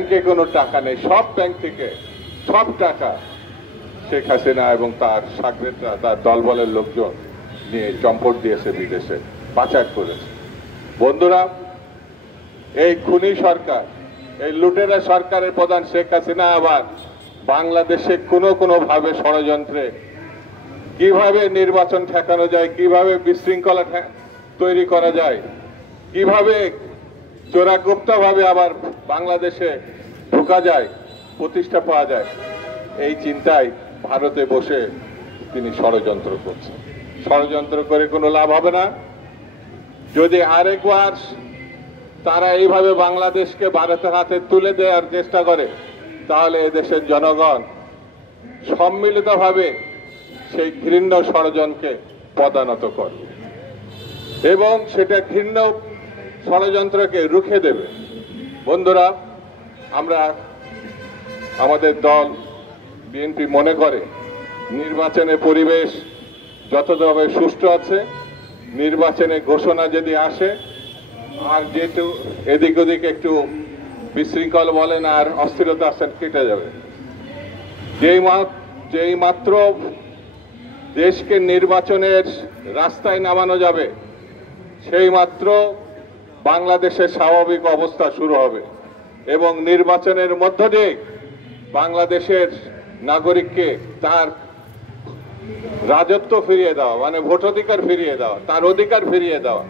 ব্যাংকে কোনো টাকা নেই, সব ব্যাংক থেকে সব টাকা শেখ হাসিনা এবং তার সাগরেদরা, তার দলবলের লোকজন নিয়ে চম্পট দিয়েছে, বিদেশে পাচার করেছে। বন্ধুরা, এই খুনি সরকার, এই লুটেরা সরকারের প্রধান শেখ হাসিনা আবার বাংলাদেশে কোনো ভাবে ষড়যন্ত্রে কিভাবে নির্বাচন ঠেকানো যায়, কিভাবে বিশৃঙ্খলা তৈরি করা যায়, কিভাবে চোরাগুপ্তভাবে আবার বাংলাদেশে ঢোকা যায়, প্রতিষ্ঠা পাওয়া যায়, এই চিন্তায় ভারতে বসে তিনি ষড়যন্ত্র করছেন। ষড়যন্ত্র করে কোনো লাভ হবে না। যদি আরেকবার তারা এইভাবে বাংলাদেশকে ভারতের হাতে তুলে দেওয়ার চেষ্টা করে, তাহলে এদেশের জনগণ সম্মিলিতভাবে সেই ঘৃণ্য ষড়যন্ত্রকে পদানত করবে এবং সেটা ঘৃণ্য ষড়যন্ত্রকে রুখে দেবে। বন্ধুরা, আমাদের দল বিএনপি মনে করে নির্বাচনের পরিবেশ যতভাবে সুষ্ঠু আছে, নির্বাচনে ঘোষণা যদি আসে আর যেহেতু এদিক ওদিক একটু বিশৃঙ্খল বলেন আর অস্থিরতা আসেন, কেটে যাবে। যেই মাত্র দেশকে নির্বাচনের রাস্তায় নামানো যাবে, সেই মাত্র বাংলাদেশের স্বাভাবিক অবস্থা শুরু হবে এবং নির্বাচনের মধ্য দিয়ে বাংলাদেশের নাগরিককে তার রাজত্ব ফিরিয়ে দেওয়া, মানে ভোটাধিকার ফিরিয়ে দেওয়া, তার অধিকার ফিরিয়ে দেওয়া।